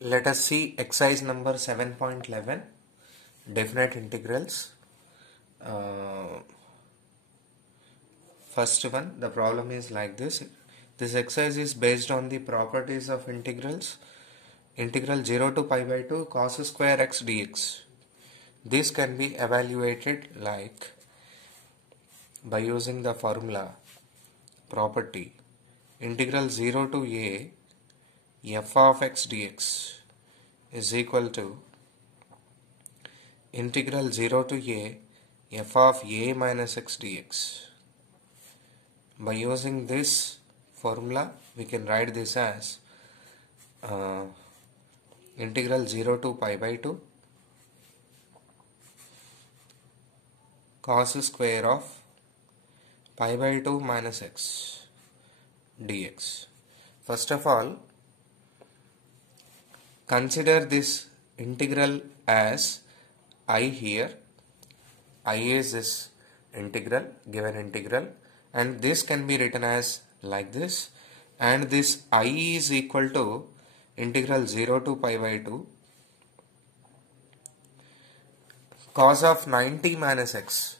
Let us see exercise number 7.11, definite integrals. First one, the problem is like this. This exercise is based on the properties of integrals. Integral 0 to pi by 2 cos square x dx. This can be evaluated like by using the formula property integral 0 to a f of x dx is equal to integral 0 to a f of a minus x dx. By using this formula, we can write this as integral 0 to pi by 2 cos square of pi by 2 minus x dx. First of all, consider this integral as I here. I is this integral, given integral, and this can be written as like this, and this I is equal to integral 0 to pi by 2 cos of 90 minus x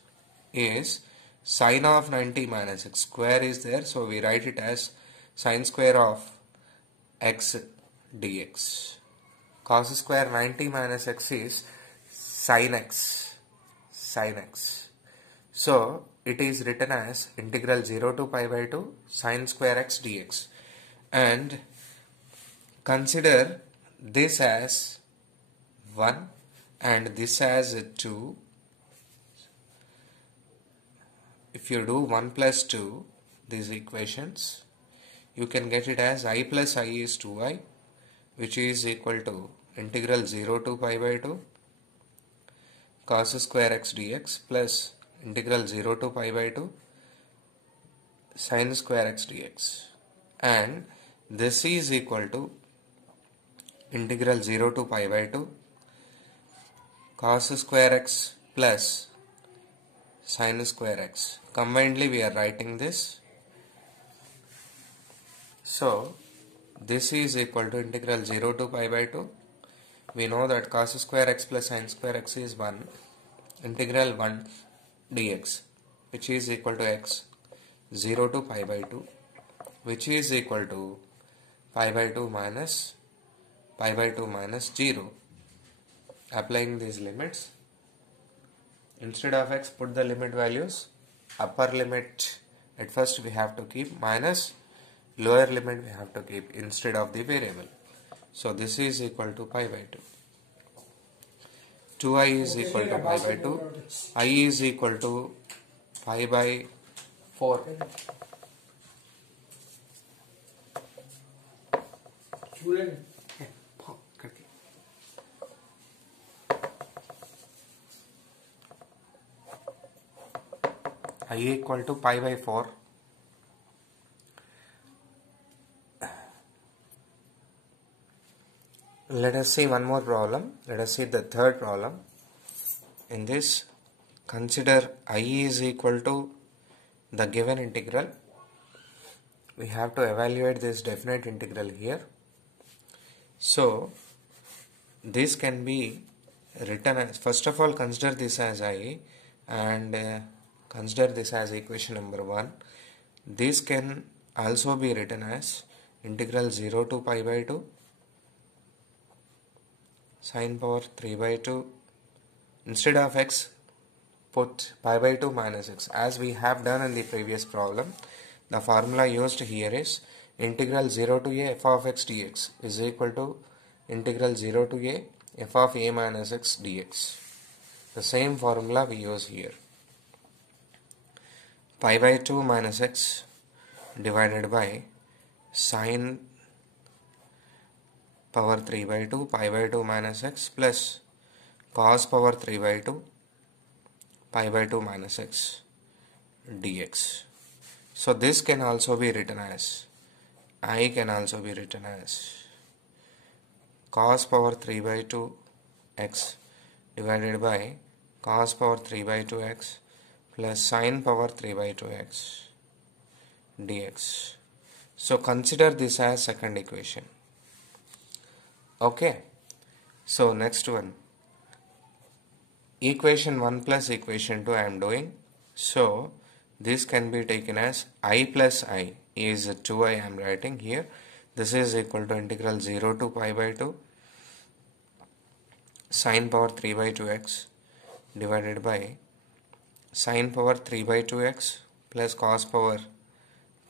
is sine of 90 minus x. Square is there, so we write it as sine square of x dx. Cos square 90 minus x is sin x. So it is written as integral 0 to pi by 2 sine square x dx. And consider this as 1 and this as 2. If you do 1 plus 2, these equations, you can get it as I plus I is 2i, which is equal to integral 0 to pi by 2 cos square x dx plus integral 0 to pi by 2 sin square x dx. And this is equal to integral 0 to pi by 2 cos square x plus sin square x. Combinedly we are writing this. So this is equal to integral 0 to pi by 2. We know that cos square x plus sin square x is 1. Integral 1 dx, which is equal to x 0 to pi by 2, which is equal to pi by 2 minus 0. Applying these limits, instead of x, put the limit values. Upper limit at first we have to keep, minus lower limit we have to keep instead of the variable. So this is equal to pi by 2. 2i is equal to pi by 2. I is equal to pi by 4. I equal to pi by 4. Let us see one more problem. Let us see the third problem. In this, consider I is equal to the given integral. We have to evaluate this definite integral here. So this can be written as, first of all, consider this as I and consider this as equation number 1. This can also be written as integral 0 to pi by 2 sine power 3 by 2. Instead of x, put pi by 2 minus x. As we have done in the previous problem, the formula used here is integral 0 to a f of x dx is equal to integral 0 to a f of a minus x dx. The same formula we use here. Pi by 2 minus x divided by sine power 3 by 2 pi by 2 minus x plus cos power 3 by 2 pi by 2 minus x dx. So this can also be written as, I can also be written as cos power 3 by 2 x divided by cos power 3 by 2 x plus sine power 3 by 2 x dx. So consider this as second equation. Okay, so next one, equation 1 plus equation 2 I am doing. So this can be taken as I plus I is 2I I am writing here. This is equal to integral 0 to pi by 2 sine power 3 by 2x divided by sine power 3 by 2x plus cos power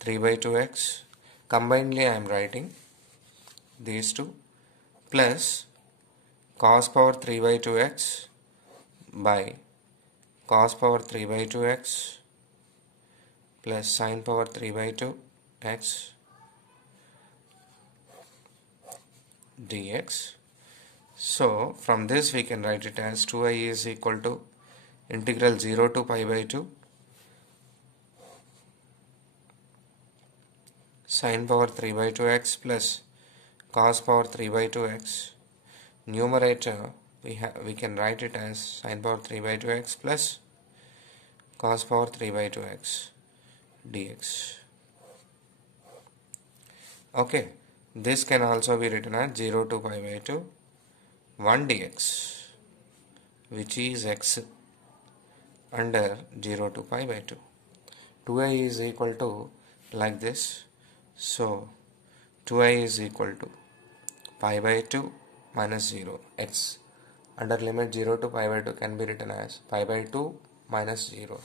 3 by 2x. Combinedly I am writing these two plus cos power 3 by 2x by cos power 3 by 2x plus sine power 3 by 2x dx. So from this we can write it as 2I is equal to integral 0 to pi by 2 sine power 3 by 2x plus cos power 3 by 2x. Numerator we can write it as sine power 3 by 2x plus cos power 3 by 2x dx. Okay, this can also be written as 0 to pi by 2 1 dx, which is x under 0 to pi by 2. 2I is equal to like this. So 2I is equal to pi by 2 minus 0 x under limit 0 to pi by 2 can be written as pi by 2 minus 0.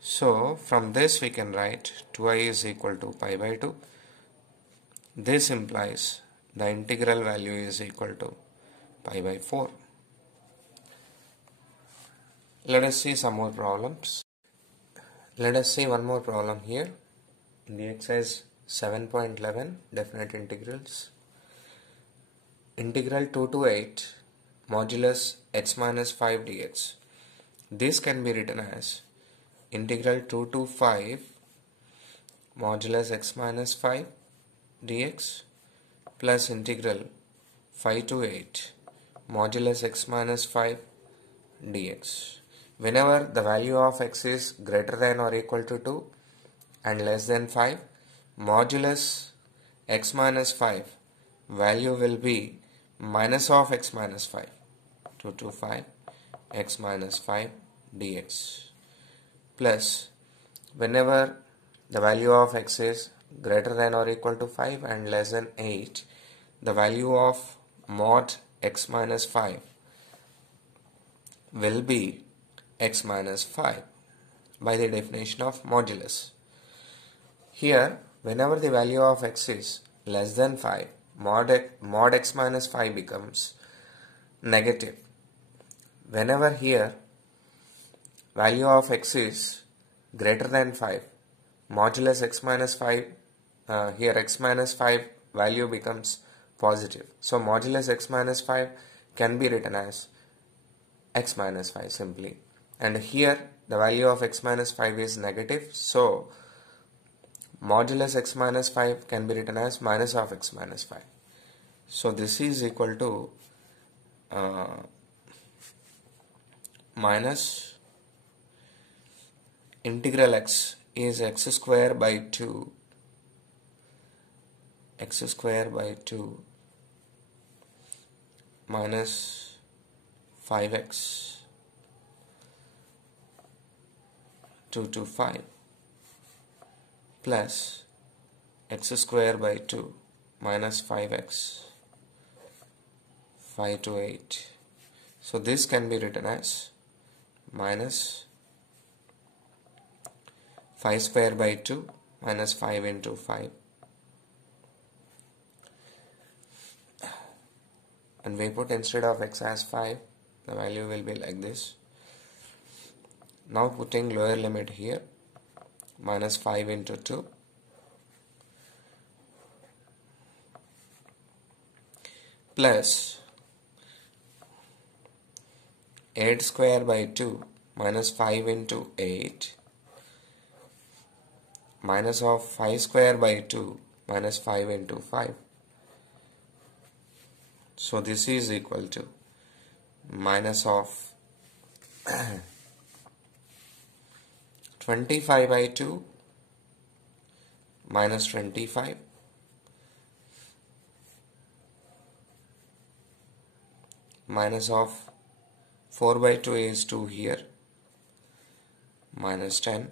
So from this we can write 2I is equal to pi by 2. This implies the integral value is equal to pi by 4. Let us see some more problems. Let us see one more problem here in the exercise 7.11 definite integrals. Integral 2 to 8 modulus x minus 5 dx. This can be written as integral 2 to 5 modulus x minus 5 dx plus integral 5 to 8 modulus x minus 5 dx. Whenever the value of x is greater than or equal to 2 and less than 5, modulus x minus 5 value will be minus of x minus 5, 2 to 5 x minus 5 dx, plus whenever the value of x is greater than or equal to 5 and less than 8, the value of mod x minus 5 will be x minus 5 by the definition of modulus. Here, whenever the value of x is less than 5, mod x minus 5 becomes negative. Whenever here value of x is greater than 5, modulus x minus 5, here x minus 5 value becomes positive. So modulus x minus 5 can be written as x minus 5 simply. And here the value of x minus 5 is negative. So modulus x minus 5 can be written as minus of x minus 5. So this is equal to minus integral x is x square by 2 minus 5x 2 to 5 plus x square by 2 minus 5x 5 to 8. So this can be written as minus 5 square by 2 minus 5 into 5, and we put instead of x as 5, the value will be like this. Now putting lower limit here, minus 5 into 2 plus 8 square by 2 minus 5 into 8 minus of 5 square by 2 minus 5 into 5. So this is equal to minus of 25 by 2 minus 25 minus of 4 by 2 is 2 here, minus 10.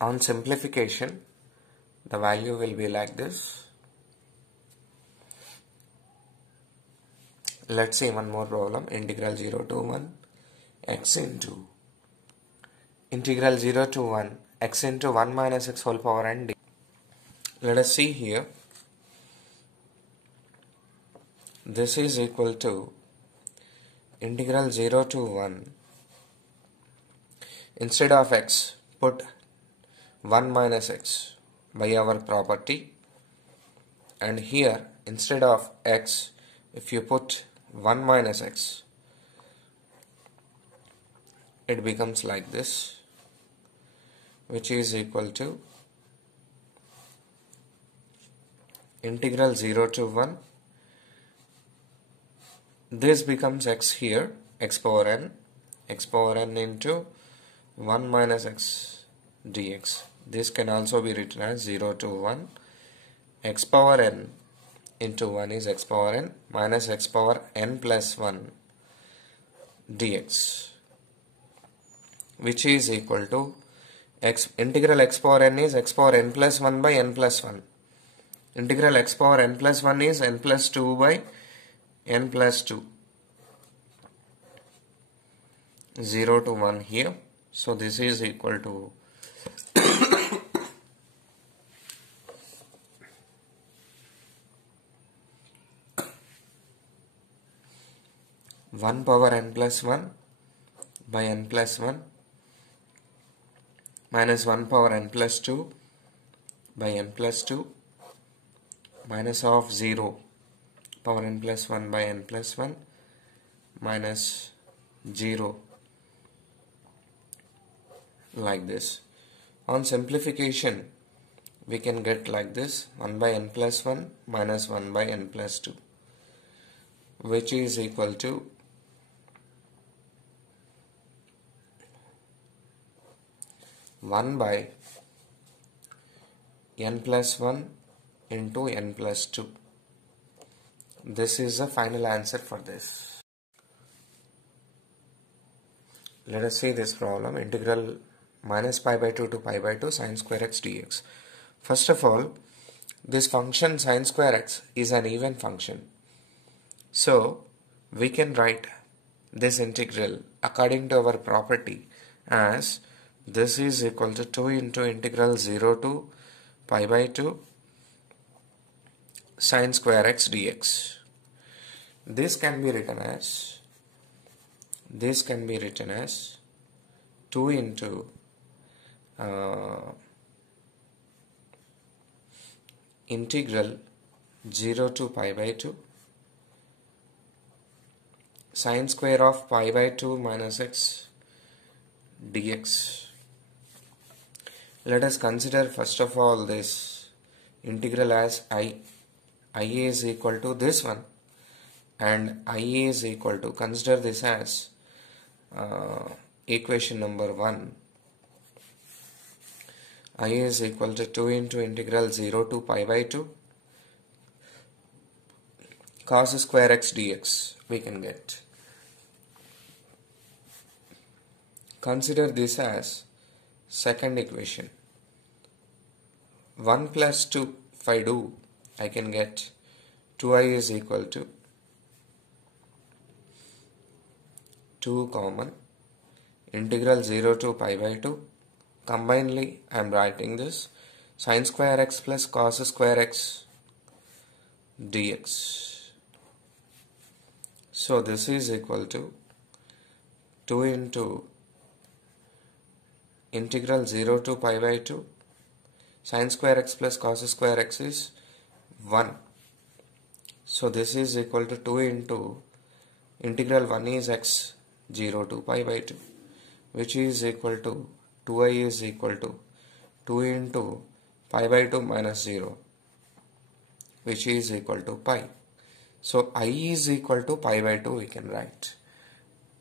On simplification, the value will be like this. Let's see one more problem. Integral 0 to 1 x into integral 0 to 1 x into 1 minus x whole power n d. Let us see here. This is equal to integral 0 to 1. Instead of x, put 1 minus x by our property, and here instead of x, if you put 1 minus x, it becomes like this, which is equal to integral 0 to 1. This becomes x here, x power n into 1 minus x dx. This can also be written as 0 to 1, x power n into 1 is x power n minus x power n plus 1 dx, which is equal to integral x power n is x power n plus 1 by n plus 1. Integral x power n plus 1 is n plus 2 by n plus 2. 0 to 1 here. So this is equal to 1 power n plus 1 by n plus 1 minus 1 power n plus 2 by n plus 2 minus of 0 power n plus 1 by n plus 1 minus 0, like this. On simplification, we can get like this: 1 by n plus 1 minus 1 by n plus 2, which is equal to 1 by n plus 1 into n plus 2. This is the final answer for this. Let us see this problem. Integral minus pi by 2 to pi by 2 sine square x dx. First of all, this function sine square x is an even function. So we can write this integral according to our property as this is equal to 2 into integral 0 to pi by 2 sine square x dx. This can be written as 2 into integral 0 to pi by 2 sine square of pi by 2 minus x dx. Let us consider first of all this integral as I is equal to this one, and I is equal to, consider this as equation number 1. I is equal to 2 into integral 0 to pi by 2 cos square x dx we can get. Consider this as second equation. 1 plus 2, if I do, I can get 2i is equal to 2 common integral 0 to pi by 2. Combinedly, I am writing this sin square x plus cos square x dx. So this is equal to 2 into integral 0 to pi by 2 sin square x plus cos square x is 1. So this is equal to 2 into integral 1 is x 0 to pi by 2, which is equal to 2i is equal to 2 into pi by 2 minus 0, which is equal to pi. So I is equal to pi by 2 we can write.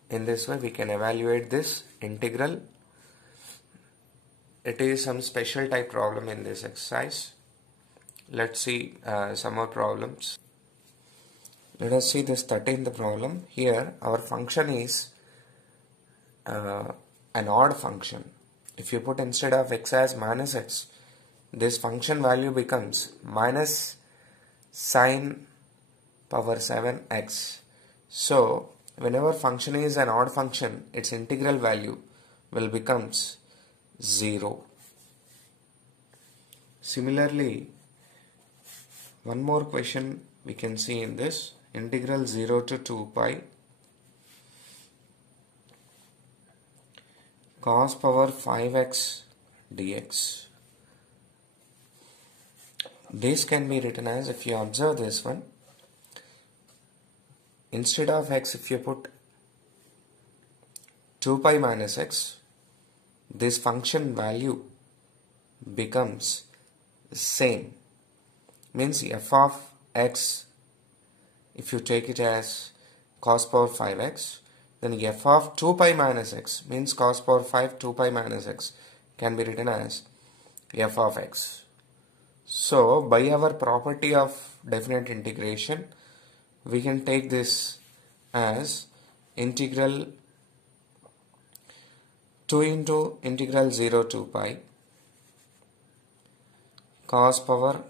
In this way we can evaluate this integral. It is some special type problem in this exercise. Let's see some more problems. Let us see this 13th problem. Here our function is an odd function. If you put instead of x as minus x, this function value becomes minus sine power 7x. So whenever function is an odd function, its integral value will becomes 0. Similarly, one more question we can see in this: integral 0 to 2 pi cos power 5x dx. This can be written as, if you observe this one, instead of x, if you put 2 pi minus x, this function value becomes same. Means f of x, if you take it as cos power 5x, then f of 2 pi minus x means cos power 5 2 pi minus x can be written as f of x. So by our property of definite integration, we can take this as integral 2 into integral 0 to pi cos power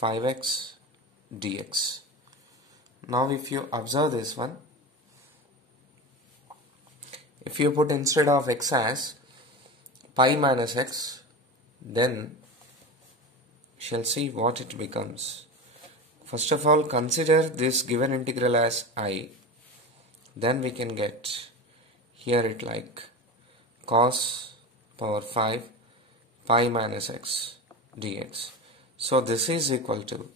5x dx. Now if you observe this one, if you put instead of x as pi minus x, then shall see what it becomes. First of all, consider this given integral as I. Then we can get here it like cos power 5 pi minus x dx. So this is equal to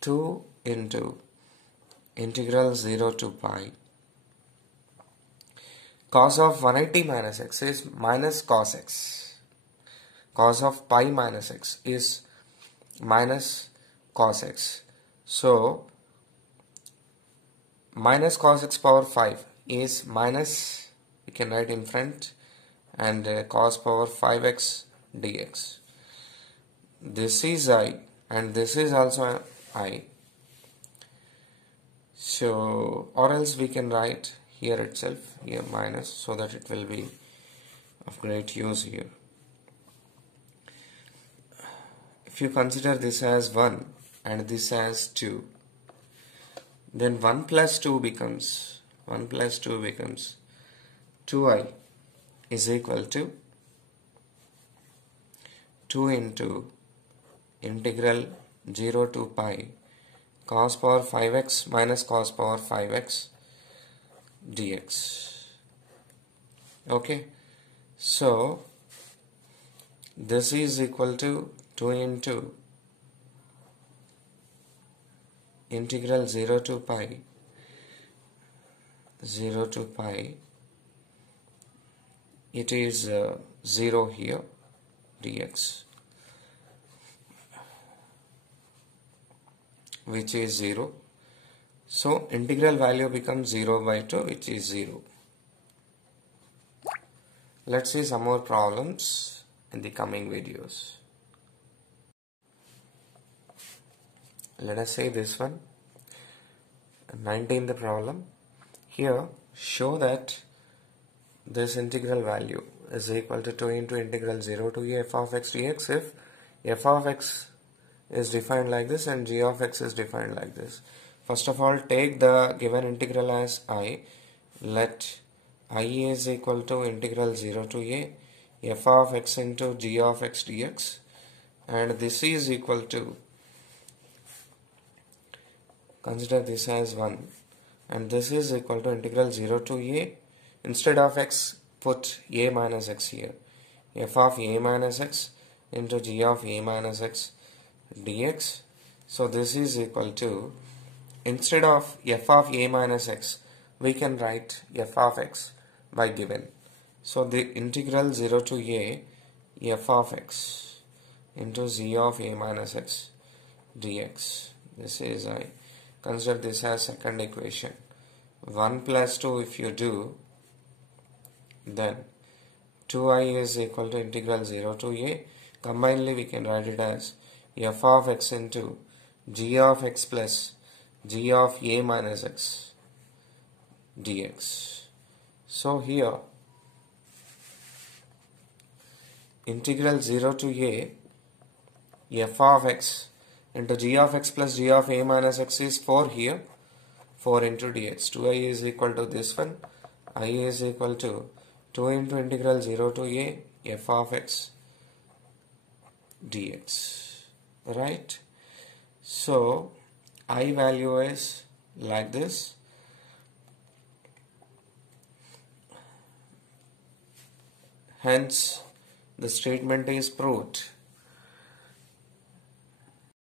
2 into integral 0 to pi cos of 180 minus x is minus cos x. Cos of pi minus x is minus cos x. So minus cos x power 5 is minus, we can write in front, and cos power 5x dx. This is I and this is also I. So, or else we can write here itself, here minus, so that it will be of great use here. If you consider this as 1 and this as 2, then 1 plus 2 becomes 2i is equal to 2 into integral 0 to pi cos power 5x minus cos power 5x dx. Okay, so this is equal to 2 into integral 0 to pi it is 0 here dx, which is 0. So integral value becomes 0 by 2, which is 0. Let's see some more problems in the coming videos. Let us say this one, 19th problem. Here show that this integral value is equal to 2 into integral 0 to f of x dx if f of x is defined like this and g of x is defined like this. First of all, take the given integral as I. Let I is equal to integral 0 to a f of x into g of x dx, and this is equal to, consider this as 1, and this is equal to integral 0 to a, instead of x put a minus x here, f of a minus x into g of a minus x dx. So this is equal to, instead of f of a minus x, we can write f of x by given. So the integral 0 to a f of x into g of a minus x dx. This is I. Consider this as second equation. 1 plus 2 if you do, then 2i is equal to integral 0 to a. Combinedly we can write it as f of x into g of x plus g of a minus x dx. So here integral 0 to a f of x into g of x plus g of a minus x is 4 here. 4 into dx. 2i is equal to this one. I is equal to 2 into integral 0 to a f of x dx. Right? So I value is like this. Hence the statement is proved.